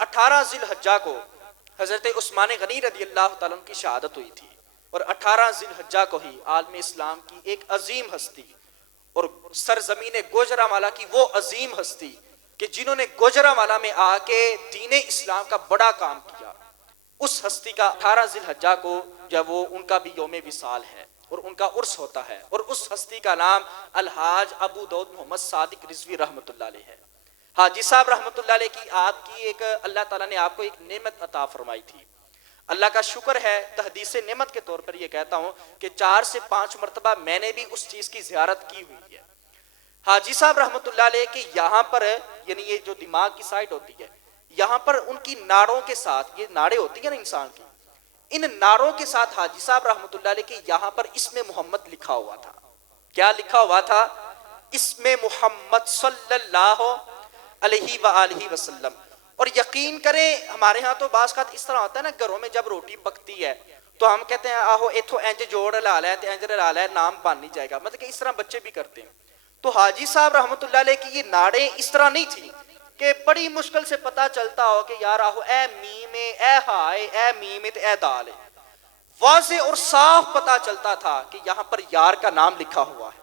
18 ذی الحجہ کو حضرت عثمان غنی رضی اللہ تعالیٰ عنہ کی شہادت ہوئی تھی، اور 18 ذی الحجہ کو ہی عالم اسلام کی ایک عظیم ہستی اور سرزمین گوجرانوالہ کی وہ عظیم ہستی کہ جنہوں نے گوجرانوالہ میں آ کے دین اسلام کا بڑا کام کیا، اس ہستی کا 18 ذی الحجہ کو جب وہ ان کا بھی یوم وصال ہے اور ان کا عرس ہوتا ہے، اور اس ہستی کا نام الحاج ابو داؤد محمد صادق رضوی رحمۃ اللہ علیہ ہے۔ حاجی صاحب رحمۃ اللہ علیہ کی آپ کی ایک اللہ تعالیٰ نے آپ کو ایک نعمت عطا فرمائی تھی، اللہ کا شکر ہے۔ تحدیث نعمت کے طور پر یہ کہتا ہوں کہ 4 سے 5 مرتبہ میں نے بھی اس چیز کی زیارت کی ہوئی ہے۔ حاجی صاحب رحمۃ اللہ علیہ کے یہاں پر، یعنی یہ جو دماغ کی سائڈ ہوتی ہے، یہاں پر ان کی ناڑوں کے ساتھ، یہ ناڑیں ہوتی ہیں نا انسان کی، ان ناڑوں کے ساتھ حاجی صاحب رحمۃ اللہ علیہ کے یہاں پر اسم محمد لکھا ہوا تھا۔ کیا لکھا ہوا تھا؟ اسم محمد صلی اللہ علیہ وآلہ وسلم۔ اور یقین کریں ہمارے ہاں تو بعض اوقات اس طرح ہوتا ہے نا، گھروں میں جب روٹی پکتی ہے تو ہم کہتے ہیں آہو ایتھو انج جوڑ لا لے تے انج لا لے، نام بن نہیں جائے گا، مطلب کہ اس طرح بچے بھی کرتے ہیں۔ تو حاجی صاحب رحمۃ اللہ علیہ کی یہ ناڑیں اس طرح نہیں تھی کہ بڑی مشکل سے پتا چلتا ہو کہ یار آہو اے میم اے ہائے اے میم اے دال ہے، واضح اور صاف پتا چلتا تھا کہ یہاں پر یار کا نام لکھا ہوا ہے،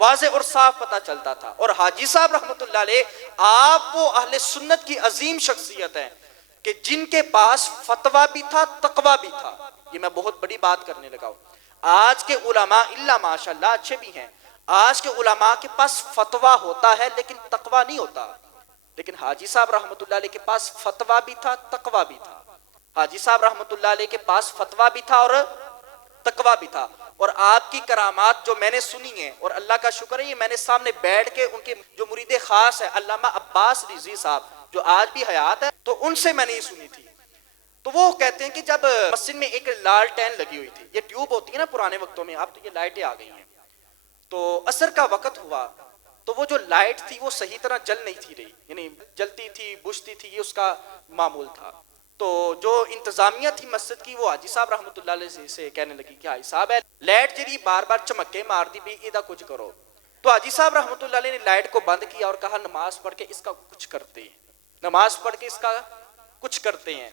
واضح اور صاف پتا چلتا تھا۔ اور حاجی صاحب رحمۃ اللہ علیہ آپ وہ اہل سنت کی عظیم شخصیت ہیں کہ جن کے پاس فتویٰ بھی تھا، تقویٰ بھی تھا۔ یہ میں بہت بڑی بات کرنے لگا ہوں۔ آج کے علماء اللہ ماشاءاللہ اچھے بھی ہیں، آج کے علماء کے پاس فتویٰ ہوتا ہے لیکن تقویٰ نہیں ہوتا، لیکن حاجی صاحب رحمۃ اللہ علیہ کے پاس فتویٰ بھی تھا، تقویٰ بھی تھا۔ حاجی صاحب رحمۃ اللہ علیہ کے پاس فتویٰ بھی تھا اور تقویٰ بھی تھا۔ اور آپ کی کرامات جو میں نے سنی ہیں، اور اللہ کا شکر ہے یہ میں نے سامنے بیٹھ کے ان کے جو مرید خاص ہے علامہ عباس رضوی صاحب جو آج بھی حیات ہے، تو ان سے میں نے یہ سنی تھی۔ تو وہ کہتے ہیں کہ جب مسجد میں ایک لالٹین لگی ہوئی تھی، یہ ٹیوب ہوتی ہے نا پرانے وقتوں میں، اب تو یہ لائٹیں آ گئی ہیں، تو عصر کا وقت ہوا تو وہ جو لائٹ تھی وہ صحیح طرح جل نہیں تھی رہی، یعنی جلتی تھی بجھتی تھی، یہ اس کا معمول تھا۔ تو جو انتظامیہ تھی مسجد کی وہ حاجی صاحب رحمۃ اللہ علیہ سے کہنے لگی کہ حاجی صاحب ہے لائٹ جی بار بار چمکے مار دی بھی، ایدہ کچھ کرو۔ تو حاجی صاحب رحمۃ اللہ علیہ نے لائٹ کو بند کیا اور کہا نماز پڑھ کے اس کا کچھ کرتے ہیں، نماز پڑھ کے اس کا کچھ کرتے ہیں۔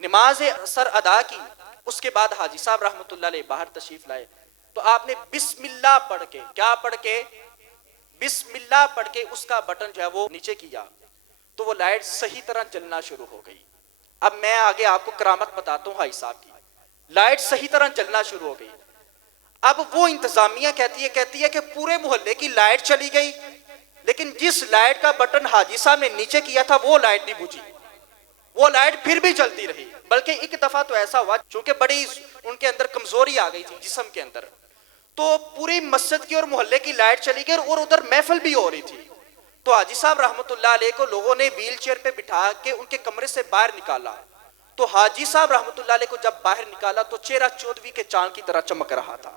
نماز اثر ادا کی، اس کے بعد حاجی صاحب رحمۃ اللہ علیہ باہر تشریف لائے، تو آپ نے بسم اللہ پڑھ کے، کیا پڑھ کے؟ بسم اللہ پڑھ کے اس کا بٹن جو ہے وہ نیچے کیا، تو وہ لائٹ صحیح طرح جلنا شروع ہو گئی۔ اب میں آگے آپ کو کرامت بتاتا ہوں حاجی صاحب کی، لائٹ صحیح طرح جلنا شروع ہو گئی۔ اب وہ انتظامیہ کہتی ہے کہ پورے محلے کی لائٹ چلی گئی، لیکن جس لائٹ کا بٹن حاجی صاحب نے نیچے کیا تھا وہ لائٹ نہیں بجھی، وہ لائٹ پھر بھی جلتی رہی۔ بلکہ ایک دفعہ تو ایسا ہوا چونکہ بڑی ان کے اندر کمزوری آ گئی تھی جسم کے اندر، تو پوری مسجد کی اور محلے کی لائٹ چلی گئی اور ادھر محفل بھی ہو رہی تھی۔ تو حاجی صاحب رحمۃ اللہ علیہ کو لوگوں نے ویل چیئر پہ بٹھا کے ان کے کمرے سے باہر نکالا، تو حاجی صاحب رحمۃ اللہ علیہ کو جب باہر نکالا تو چہرہ چودھویں کے چاند کی طرح چمک رہا تھا۔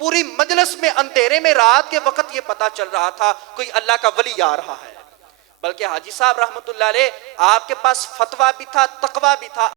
پوری مجلس میں اندھیرے میں رات کے وقت یہ پتا چل رہا تھا کوئی اللہ کا ولی آ رہا ہے۔ بلکہ حاجی صاحب رحمۃ اللہ علیہ آپ کے پاس فتویٰ بھی تھا، تقویٰ بھی تھا۔